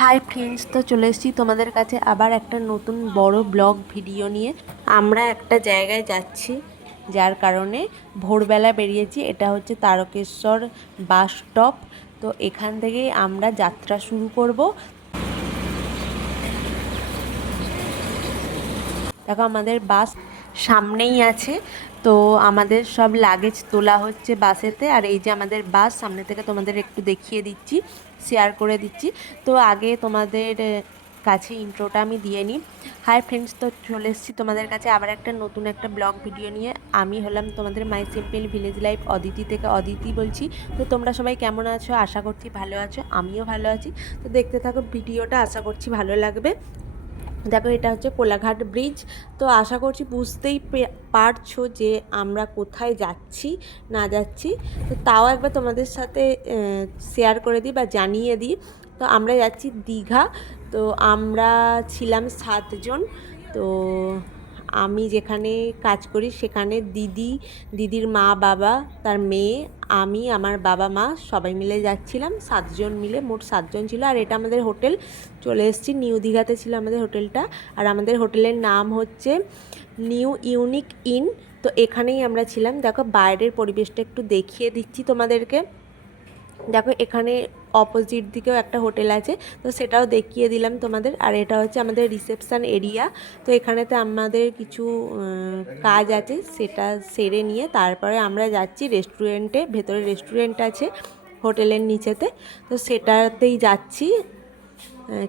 Hi friends, তো চলে এসেছি তোমাদের কাছে আবার একটা নতুন বড় ব্লগ ভিডিও নিয়ে। আমরা একটা জায়গায় যাচ্ছি, যার কারণে ভোরবেলা বেরিয়েছি। এটা হচ্ছে তারকেশ্বর বাস স্টপ। তো এখান থেকেই আমরা যাত্রা শুরু করব। দেখো আমাদের বাস সামনেই আছে। তো আমাদের সব লাগেজ তোলা হচ্ছে বাসেতে। আর এই যে আমাদের বাস সামনে থেকে তোমাদের একটু দেখিয়ে দিচ্ছি, শেয়ার করে দিচ্ছি। তো আগে তোমাদের কাছে ইন্ট্রোটা আমি দিয়ে নিই। হাই ফ্রেন্ডস, তো চলে এসেছি তোমাদের কাছে আবার একটা নতুন একটা ব্লগ ভিডিও নিয়ে। আমি হলাম তোমাদের মাই সিম্পল ভিলেজ লাইফ অদিতি থেকে অদিতি বলছি। তো তোমরা সবাই কেমন আছো? আশা করছি ভালো আছো, আমিও ভালো আছি। তো দেখতে থাকো ভিডিওটা, আশা করছি ভালো লাগবে। দেখো এটা হচ্ছে কোলাঘাট ব্রিজ। তো আশা করছি বুঝতেই পারছো যে আমরা কোথায় যাচ্ছি না যাচ্ছি। তো তাও একবার তোমাদের সাথে শেয়ার করে দিই বা জানিয়ে দিই। তো আমরা যাচ্ছি দীঘা। তো আমরা ছিলাম 7 জন। তো আমি যেখানে কাজ করি সেখানে দিদির মা বাবা, তার মেয়ে, আমি, আমার বাবা মা সবাই মিলে যাচ্ছিলাম। 7 জন মিলে, মোট 7 জন ছিল। আর এটা আমাদের হোটেল। চলে এসেছি, নিউ দীঘাতে ছিল আমাদের হোটেলটা। আর আমাদের হোটেলের নাম হচ্ছে নিউ ইউনিক ইন। তো এখানেই আমরা ছিলাম। দেখো বাইরের পরিবেশটা একটু দেখিয়ে দিচ্ছি তোমাদেরকে। দেখো এখানে অপোজিট দিকেও একটা হোটেল আছে, তো সেটাও দেখিয়ে দিলাম তোমাদের। আর এটা হচ্ছে আমাদের রিসেপশান এরিয়া। তো এখানেতে আমাদের কিছু কাজ আছে, সেটা সেরে নিয়ে তারপরে আমরা যাচ্ছি রেস্টুরেন্টে। ভেতরে রেস্টুরেন্ট আছে হোটেলের নিচেতে, তো সেটাতেই যাচ্ছি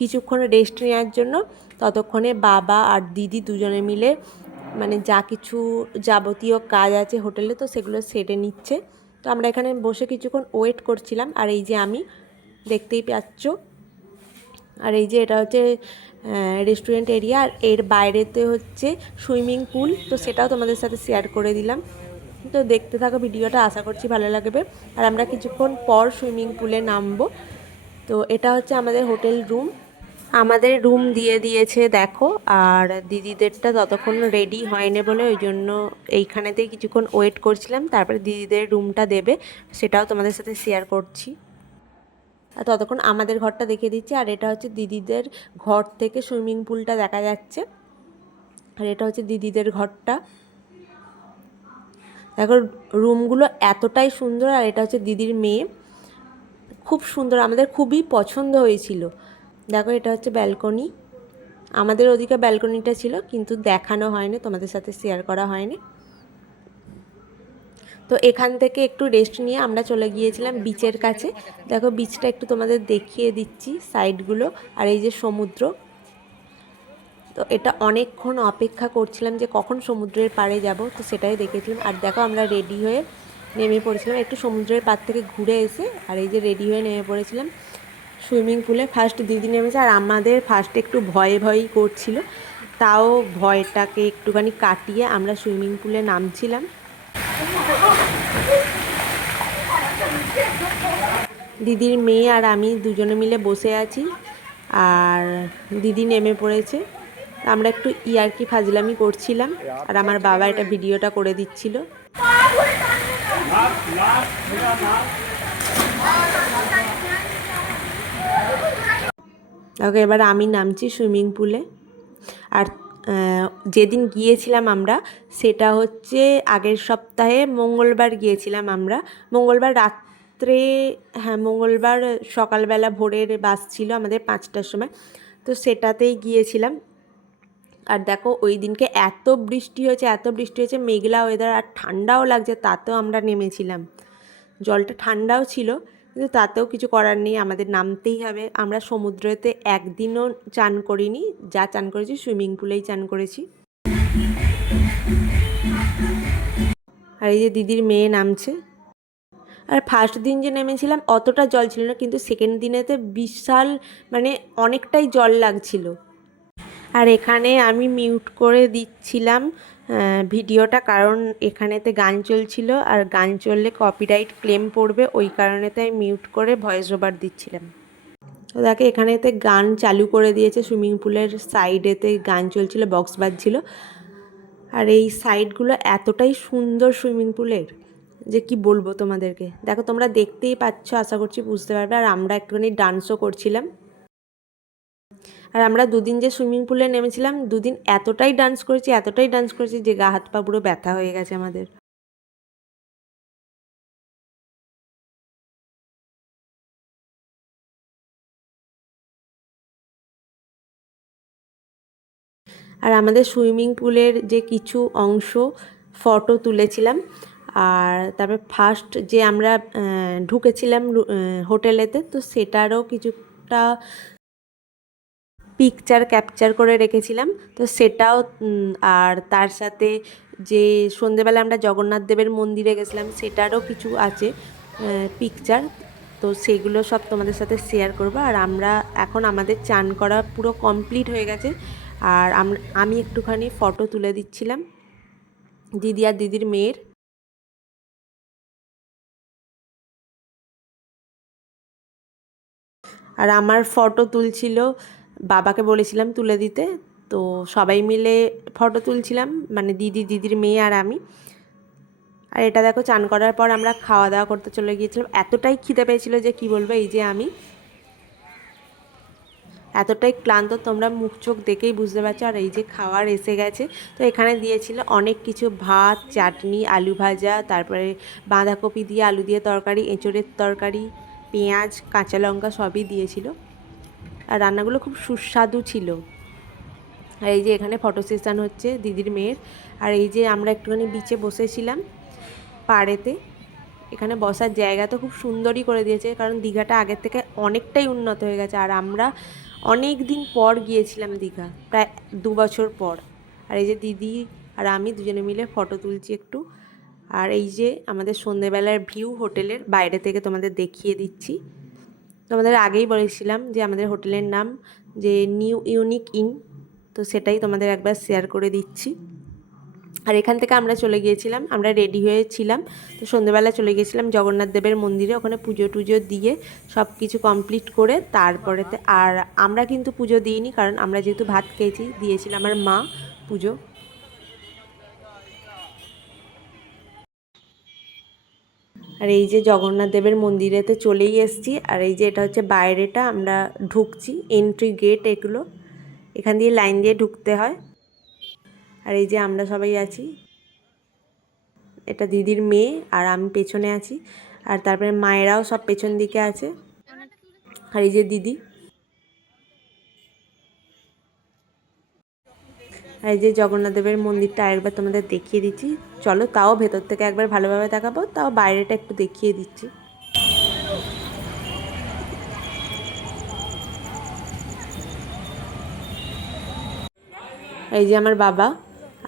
কিছুক্ষণ রেস্ট নেওয়ার জন্য। ততক্ষণে বাবা আর দিদি দুজনে মিলে মানে যা কিছু যাবতীয় কাজ আছে হোটেলে, তো সেগুলো সেরে নিচ্ছে। তো আমরা এখানে বসে কিছুক্ষণ ওয়েট করছিলাম। আর এই যে আমি, দেখতেই পাচ্ছ। আর এই যে এটা হচ্ছে রেস্টুরেন্ট এরিয়া। আর এর বাইরেতে হচ্ছে সুইমিং পুল। তো সেটাও তোমাদের সাথে শেয়ার করে দিলাম। তো দেখতে থাকো ভিডিওটা, আশা করছি ভালো লাগবে। আর আমরা কিছুক্ষণ পর সুইমিং পুলে নামবো। তো এটা হচ্ছে আমাদের হোটেল রুম। আমাদের রুম দিয়ে দিয়েছে দেখো। আর দিদিদেরটা ততক্ষণ রেডি হয়নি বলে ওই জন্য এইখানেতেই কিছুক্ষণ ওয়েট করছিলাম। তারপরে দিদিদের রুমটা দেবে, সেটাও তোমাদের সাথে শেয়ার করছি। আর ততক্ষণ আমাদের ঘরটা দেখিয়ে দিচ্ছি। আর এটা হচ্ছে দিদিদের ঘর থেকে সুইমিং পুলটা দেখা যাচ্ছে। আর এটা হচ্ছে দিদিদের ঘরটা। দেখো রুমগুলো এতটাই সুন্দর। আর এটা হচ্ছে দিদির মেয়ে, খুব সুন্দর, আমাদের খুবই পছন্দ হয়েছিল। দেখো এটা হচ্ছে ব্যালকনি। আমাদের ওদিকে ব্যালকনিটা ছিল, কিন্তু দেখানো হয়নি, তোমাদের সাথে শেয়ার করা হয়নি। তো এখান থেকে একটু রেস্ট নিয়ে আমরা চলে গিয়েছিলাম বিচের কাছে। দেখো বিচটা একটু তোমাদের দেখিয়ে দিচ্ছি, সাইডগুলো। আর এই যে সমুদ্র। তো এটা অনেকক্ষণ অপেক্ষা করছিলাম যে কখন সমুদ্রের পাড়ে যাব, তো সেটাই দেখেছিলাম। আর দেখো আমরা রেডি হয়ে নেমে পড়েছিলাম একটু সমুদ্রের পাড় থেকে ঘুরে এসে। আর এই যে রেডি হয়ে নেমে পড়েছিলাম সুইমিং পুলে। ফার্স্ট দিদি নেমেছে, আর আমাদের ফার্স্টে একটু ভয়ই করছিল। তাও ভয়টাকে একটুখানি কাটিয়ে আমরা সুইমিং পুলে নামছিলাম। দিদির মেয়ে আর আমি দুজনে মিলে বসে আছি, আর দিদি নেমে পড়েছে। আমরা একটু ইয়ার্কি ফাজলামি করছিলাম, আর আমার বাবা এটা ভিডিওটা করে দিচ্ছিল। ওকে, এবার আমি নামছি সুইমিং পুলে। আর যেদিন গিয়েছিলাম আমরা, সেটা হচ্ছে আগের সপ্তাহে মঙ্গলবার গিয়েছিলাম আমরা। মঙ্গলবার রাত্রে, হ্যাঁ মঙ্গলবার সকালবেলা ভোরের বাস ছিল আমাদের 5টার সময়। তো সেটাতেই গিয়েছিলাম। আর দেখো ওই দিনকে এত বৃষ্টি হয়েছে, মেঘলা ওয়েদার, আর ঠান্ডাও লাগছে, তাতেও আমরা নেমেছিলাম। জলটা ঠান্ডাও ছিল, কিন্তু তাতেও কিছু করার নেই, আমাদের নামতেই হবে। আমরা সমুদ্রেতে একদিনও চান করিনি, যা চান করেছি সুইমিং পুলেই চান করেছি। আর এই যে দিদির মেয়ে নামছে। আর ফার্স্ট দিন যে নেমেছিলাম অতটা জল ছিল না, কিন্তু সেকেন্ড দিনেতে বিশাল, মানে অনেকটাই জল লাগছিল। আর এখানে আমি মিউট করে দিচ্ছিলাম ভিডিওটা, কারণ এখানেতে গান চলছিল, আর গান চললে কপিরাইট ক্লেম পড়বে, ওই কারণেতে আমি মিউট করে ভয়েস ওভার দিচ্ছিলাম। তো দেখে এখানেতে গান চালু করে দিয়েছে, সুইমিং পুলের সাইডেতে গান চলছিল, বক্স বাজছিল। আর এই সাইডগুলো এতটাই সুন্দর সুইমিং পুলের যে কি বলবো তোমাদেরকে। দেখো তোমরা দেখতেই পাচ্ছ, আশা করছি বুঝতে পারবে। আর আমরা একটুখানি ডান্সও করছিলাম। আর আমরা দুদিন যে সুইমিং পুলে নেমেছিলাম, দুদিন এতটাই ডান্স করেছি যে গা হাত পা পুরো ব্যথা হয়ে গেছে আমাদের। আর আমাদের সুইমিং পুলের যে কিছু অংশ ফটো তুলেছিলাম। আর তারপর ফার্স্ট যে আমরা ঢুকেছিলাম হোটেলেতে, তো সেটারও কিছুটা পিকচার ক্যাপচার করে রেখেছিলাম। তো সেটাও আর তার সাথে যে সন্ধেবেলা আমরা জগন্নাথ দেবের মন্দিরে গেছিলাম সেটারও কিছু আছে পিকচার। তো সেগুলো সব তোমাদের সাথে শেয়ার করবো। আর আমরা এখন আমাদের চান করা পুরো কমপ্লিট হয়ে গেছে। আর আমি একটুখানি ফটো তুলে দিচ্ছিলাম দিদি আর দিদির মেয়ের। আর আমার ফটো তুলছিল, বাবাকে বলেছিলাম তুলে দিতে। তো সবাই মিলে ফটো তুলছিলাম, মানে দিদির মেয়ে আর আমি। আর এটা দেখো, চান করার পর আমরা খাওয়া দাওয়া করতে চলে গিয়েছিলাম। এতটাই খিদে পেয়েছিল যে কি বলবো, এই যে আমি এতটাই ক্লান্ত, তোমরা মুখ চোখ দেখেই বুঝতে পারছো। আর এই যে খাবার এসে গেছে। তো এখানে দিয়েছিল অনেক কিছু, ভাত, চাটনি, আলু ভাজা, তারপরে বাঁধাকপি দিয়ে আলু দিয়ে তরকারি, এঁচোড়ের তরকারি, পেঁয়াজ, কাঁচা লঙ্কা সবই দিয়েছিল। আর রান্নাগুলো খুব সুস্বাদু ছিল। আর এই যে এখানে ফটো সেশন হচ্ছে দিদির মেয়ের। আর এই যে আমরা একটুখানি বিচে বসেছিলাম পাড়েতে। এখানে বসার জায়গা তো খুব সুন্দরই করে দিয়েছে, কারণ দীঘাটা আগের থেকে অনেকটাই উন্নত হয়ে গেছে। আর আমরা অনেক দিন পর গিয়েছিলাম দীঘা, প্রায় 2 বছর পর। আর এই যে দিদি আর আমি দুজনে মিলে ফটো তুলছি একটু। আর এই যে আমাদের সন্ধেবেলার ভিউ হোটেলের বাইরে থেকে তোমাদের দেখিয়ে দিচ্ছি। তোমাদের আগেই বলেছিলাম যে আমাদের হোটেলের নাম যে নিউ ইউনিক ইন, তো সেটাই তোমাদের একবার শেয়ার করে দিচ্ছি। আর এখান থেকে আমরা চলে গিয়েছিলাম, আমরা রেডি হয়েছিলাম। তো সন্ধ্যেবেলা চলে গিয়েছিলাম জগন্নাথ দেবের মন্দিরে, ওখানে পুজো টুজো দিয়ে সব কিছু কমপ্লিট করে তারপরেতে। আর আমরা কিন্তু পুজো দিইনি, কারণ আমরা যেহেতু ভাত খেয়েছি, দিয়েছিল আমার মা পুজো। আর এই যে জগন্নাথ দেবের মন্দিরেতে চলেই এসেছি। আর এই যে এটা হচ্ছে বাইরেটা, আমরা ঢুকছি, এন্ট্রি গেট এগুলো, এখান দিয়ে লাইন দিয়ে ঢুকতে হয়। আর এই যে আমরা সবাই আছি, এটা দিদির মেয়ে আর আমি পেছনে আছি। আর তারপরে মায়েরাও সব পেছন দিকে আছে। আর এই যে দিদি, আর এই যে জগন্নাথ দেবের মন্দিরটা আরেকবার তোমাদের দেখিয়ে দিচ্ছি। চলো, তাও ভেতর থেকে একবার ভালোভাবে দেখাবো, তাও বাইরেটা একটু দেখিয়ে দিচ্ছি। এই যে আমার বাবা।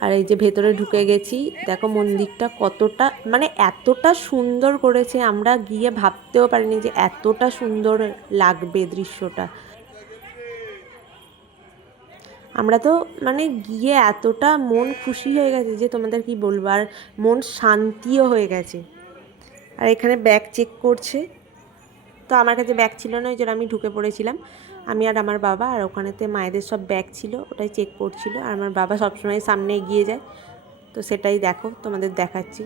আর এই যে ভেতরে ঢুকে গেছি, দেখো মন্দিরটা কতটা, মানে এতটা সুন্দর করেছে, আমরা গিয়ে ভাবতেও পারিনি যে এতটা সুন্দর লাগবে দৃশ্যটা। আমরা তো মানে গিয়ে এতটা মন খুশি হয়ে গেছে যে তোমাদের কি বলবো, আর মন শান্তিও হয়ে গেছে। আর এখানে ব্যাগ চেক করছে, তো আমার কাছে ব্যাগ ছিল না, ওই জন্য আমি ঢুকে পড়েছিলাম, আমি আর আমার বাবা। আর ওখানেতে মায়েদের সব ব্যাগ ছিল, ওটাই চেক করছিল। আর আমার বাবা সবসময় সামনে এগিয়ে যায়, তো সেটাই দেখো তোমাদের দেখাচ্ছি।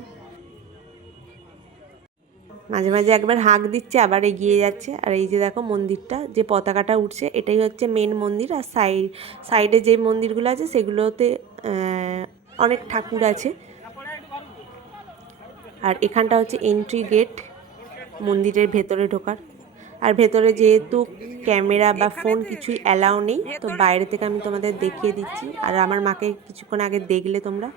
মাঝে মাঝে একবার হাঁক দিচ্ছে, আবার এগিয়ে যাচ্ছে। আর এই যে দেখো মন্দিরটা, যে পতাকাটা উঠছে, এটাই হচ্ছে মেন মন্দির। আর সাইডে যে মন্দিরগুলো আছে সেগুলোতে অনেক ঠাকুর আছে। আর এখানটা হচ্ছে এন্ট্রি গেট মন্দিরের ভেতরে ঢোকার। আর ভেতরে যেহেতু ক্যামেরা বা ফোন কিছুই অ্যালাউ নেই, তো বাইরে থেকে আমি তোমাদের দেখিয়ে দিচ্ছি। আর আমার মাকে কিছুক্ষণ আগে দেখলে তোমরা।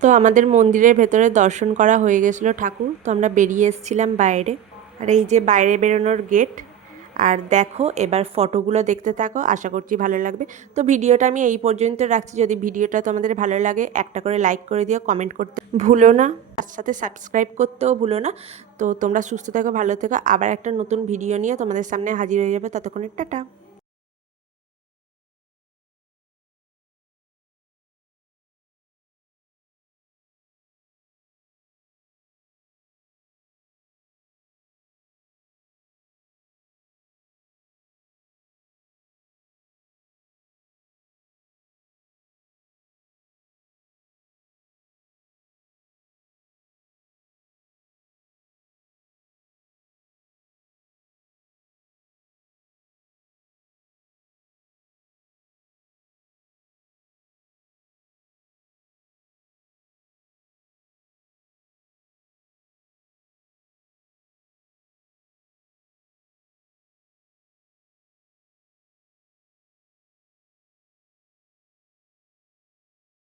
তো আমাদের মন্দিরের ভেতরে দর্শন করা হয়ে গেছিলো ঠাকুর, তো আমরা বেরিয়ে এসেছিলাম বাইরে। আর এই যে বাইরে বেরোনোর গেট। আর দেখো এবার ফটোগুলো দেখতে থাকো, আশা করছি ভালো লাগবে। তো ভিডিওটা আমি এই পর্যন্ত রাখছি। যদি ভিডিওটা তোমাদের ভালো লাগে একটা করে লাইক করে দিও, কমেন্ট করতে ভুলো না, তার সাথে সাবস্ক্রাইব করতেও ভুলো না। তো তোমরা সুস্থ থেকো, ভালো থেকো, আবার একটা নতুন ভিডিও নিয়ে তোমাদের সামনে হাজির হয়ে যাবে। ততক্ষণে টাটা।